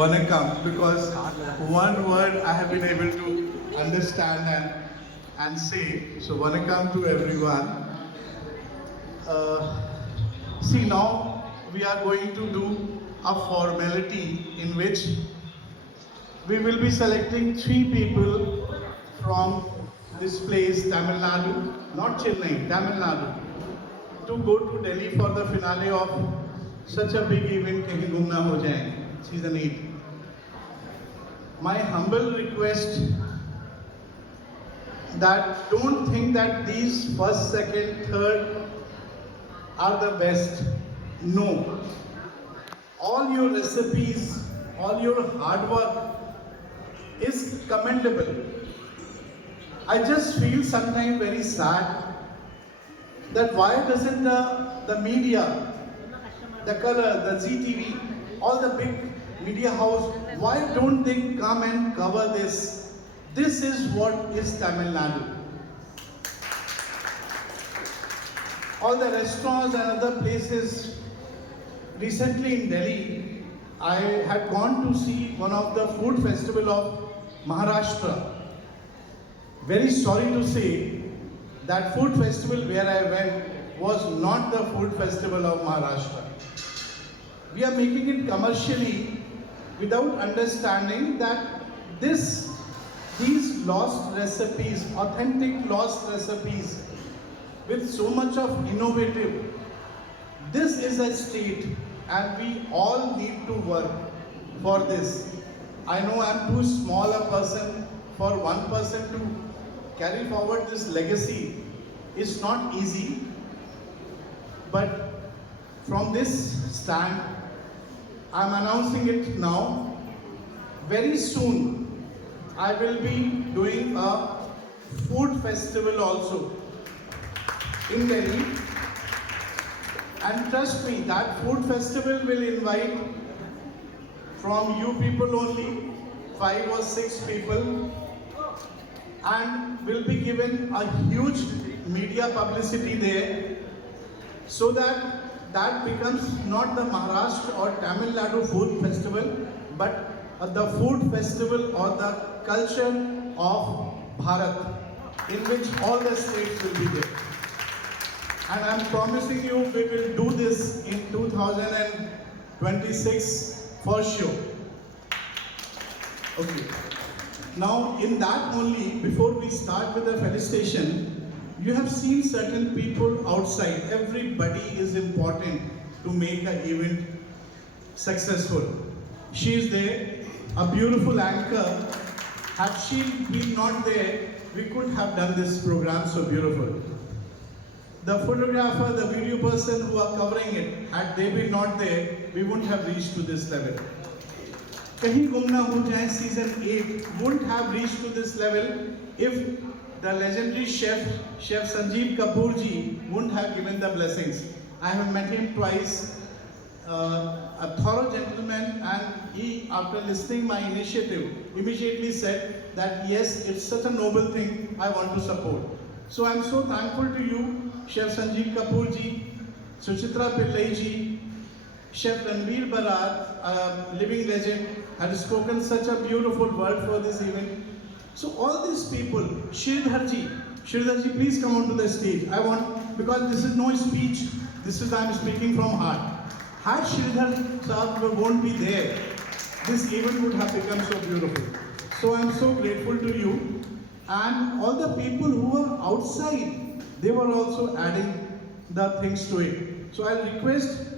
Vanakkam, because one word I have been able to understand and say. So Vanakkam to everyone. See, now we are going to do a formality in which we will be selecting 3 people from this place, Tamil Nadu, not Chennai, Tamil Nadu, to go to Delhi for the finale of such a big event, Kahin Gumna Ho Jaye, season 8. My humble request that don't think that these first, second, third are the best. No. All your recipes, all your hard work is commendable. I just feel sometimes very sad that why doesn't the media, the color, the ZTV, all the big media house, why don't they come and cover this? This is what is Tamil Nadu. All the restaurants and other places. Recently in Delhi, I had gone to see one of the food festival of Maharashtra. Very sorry to say that food festival where I went was not the food festival of Maharashtra. We are making it commercially without understanding that these lost recipes, authentic lost recipes with so much of innovative, this is a state and we all need to work for this. I know I'm too small a person for one person to carry forward this legacy. It's not easy, but from this stand, I'm announcing it now. Very soon, I will be doing a food festival also in Delhi. And trust me, that food festival will invite from you people only, 5 or 6 people, and will be given a huge media publicity there, so that becomes not the Maharashtra or Tamil Nadu food festival, but the food festival or the culture of Bharat, in which all the states will be there. And I'm promising you we will do this in 2026 for sure. Okay. Now in that only, before we start with the felicitation, you have seen certain people outside. Everybody is important to make an event successful. She is there, a beautiful anchor. Had she been not there, we could have done this program so beautiful. The photographer, the video person who are covering it, had they been not there, we wouldn't have reached to this level. Kahin Gumna Ho Jaye season 8 wouldn't have reached to this level if the legendary chef Sanjeev Kapoor ji wouldn't have given the blessings. I have met him twice, a thorough gentleman, and he, after listening my initiative, immediately said that yes, it's such a noble thing, I want to support. So I'm so thankful to you, Chef Sanjeev Kapoor ji, Suchitra Pillai ji, Chef Ranveer Barar, a living legend, had spoken such a beautiful word for this event. So all these people, Sridhar ji, please come onto the stage. I want, because this is no speech, this is I'm speaking from heart. Had Sridhar Saab won't be there, this event would have become so beautiful. So I'm so grateful to you. And all the people who were outside, they were also adding the things to it. So I'll request